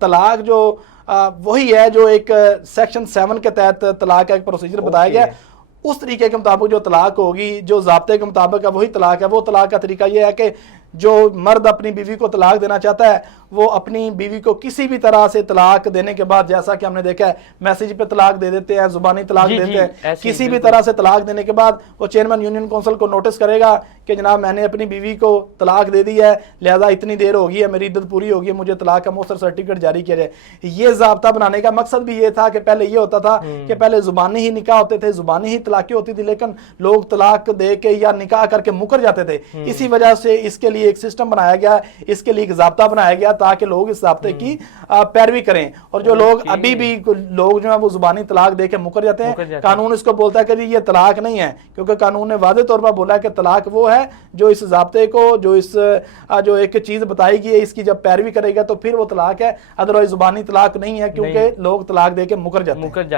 طلاق جو وہی ہے جو ایک سیکشن 7 کے تحت طلاق کا ایک پروسیجر بتایا گیا ہے، اس طریقے کے مطابق جو طلاق ہوگی، جو ضابطے کے مطابق ہے وہی طلاق ہے۔ وہ طلاق کا طریقہ یہ ہے کہ جو مرد اپنی بیوی کو طلاق دینا چاہتا ہے وہ اپنی بیوی کو کسی بھی طرح سے طلاق دینے کے بعد، جیسا کہ ہم نے دیکھا ہے میسیج پہ طلاق دے دیتے ہیں، زبانی طلاق دیتے ہیں، کسی بھی طرح سے طلاق دینے کے بعد وہ چیئرمین یونین کونسل کو نوٹس کرے گا کہ جناب میں نے اپنی بیوی کو طلاق دے دی ہے، لہذا اتنی دیر ہوگی ہے، میری عدت پوری ہوگی ہے، مجھے طلاق کا مؤثر سرٹیفکیٹ جاری کیا جائے۔ یہ ضابطہ بنانے کا مقصد بھی یہ تھا کہ پہلے یہ ہوتا تھا کہ پہلے زبانی ہی نکاح ہوتے تھے، زبانی ہی طلاقیں ہوتی تھی، لیکن لوگ طلاق دے کے یا نکاح کر کے مکر جاتے تھے۔ اسی وجہ سے اس کے لیے ایک سسٹم بنایا گیا، اس کے لیے ایک ضابطہ بنایا گیا تاکہ لوگ اس ضابطے کی پیروی کریں۔ اور جو لوگ ابھی بھی لوگ جو ہیں وہ زبانی طلاق دے کے مکر جاتے ہیں، قانون اس کو بولتا ہے کہ یہ طلاق نہیں ہے، کیونکہ قانون نے واضح طور پر بولا ہے کہ طلاق وہ ہے جو اس ضابطے کو جو ایک چیز بتائی گئی ہے اس کی جب پیروی کرے گا تو پھر وہ طلاق ہے، ادروائز زبانی طلاق نہیں ہے، کیونکہ لوگ طلاق دے کے مکر جاتے ہیں۔